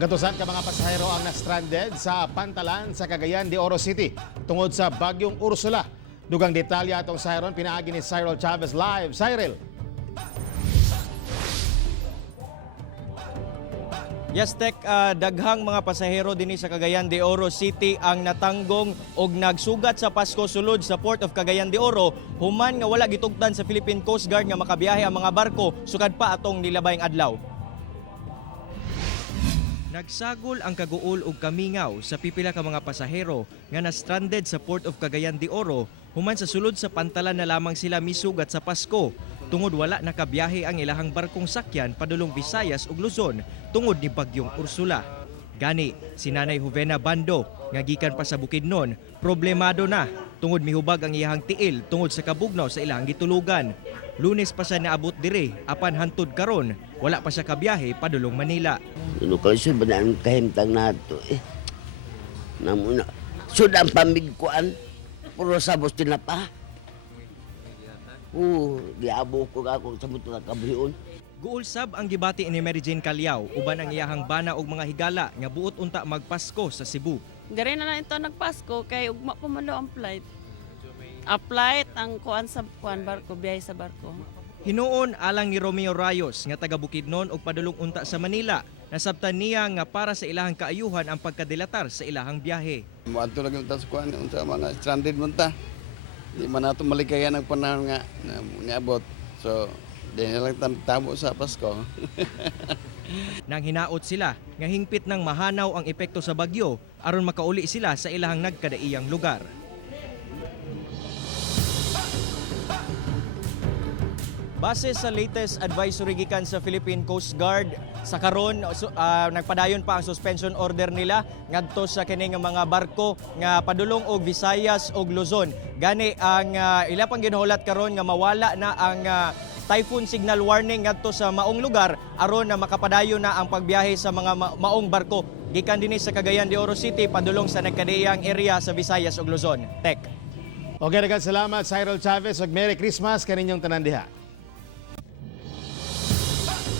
Gatusan ka mga pasahero ang na-stranded sa Pantalan sa Cagayan de Oro City tungod sa bagyong Ursula. Dugang detalya atong sayron pinaagi ni Cyril Chavez live. Cyril. Yes, Tek, daghang mga pasahero dinhi sa Cagayan de Oro City ang natanggong og nagsugat sa Pasko sulod sa Port of Cagayan de Oro human nga wala gitugtan sa Philippine Coast Guard nga makabiyahe ang mga barko sukad pa atong nilabayng adlaw. Nagsagol ang kaguol ug kamingaw sa pipila ka mga pasahero nga na-stranded sa Port of Cagayan de Oro human sa sulod sa Pantalan na lamang sila misugat sa Pasko tungod wala nakabiyahe ang ilahang barkong sakyan padulong Visayas ug Luzon tungod ni bagyong Ursula. Gani si Nanay Jovena Bando nga gikan pa sa Bukidnon problemado na tungod mihubag ang iyahang tiil tungod sa kabugnaw sa ilahang gitulugan. Lunes pa siya naabot dire apan hantud karon wala pa siya kabiyahe padulong Manila. Lokalisyon ba na ang kahimtang nato namuna. Sud ang pamigkuan, puro sabos tinapa. Giabo ko ako sa muto na kabuhion. Guulsab ang gibati ni Mary Jane Calao uban ang iyahang bana og mga higala nga buot unta magpasko sa Cebu. Gari na lang ito nagpasko kay ugma pa man daw ang flight. A flight ang kuan sa kuan barko, biyahe sa barko. Hinuon alang ni Romeo Rayos nga taga Bukidnon og padulong unta sa Manila. Nasabtan niya nga para sa ilahang kaayuhan ang pagkadilatar sa ilahang biyahe. Maadto lang yung taskuan unsa mga stranded munta. Di man nato malikayan ang panahon nga niabot. So, di na lang tamo sa Pasko. Nang hinaot sila nga hingpit ng mahanaw ang epekto sa bagyo aron makauli sila sa ilahang nagkadaiyang lugar. Base sa latest advisory gikan sa Philippine Coast Guard, sa karon nagpadayon pa ang suspension order nila ngadto sa kining mga barko nga padulong og Visayas ug Luzon. Gani ang ila pang ginhulat karon nga mawala na ang typhoon signal warning ngadto sa maong lugar aron na makapadayon na ang pagbiyahe sa mga maong barko gikan dinhi sa Cagayan de Oro City padulong sa nagkadaiyang area sa Visayas ug Luzon. Tek. Okay, salamat Cyril Chavez ug Merry Christmas kaninyong tanan diha.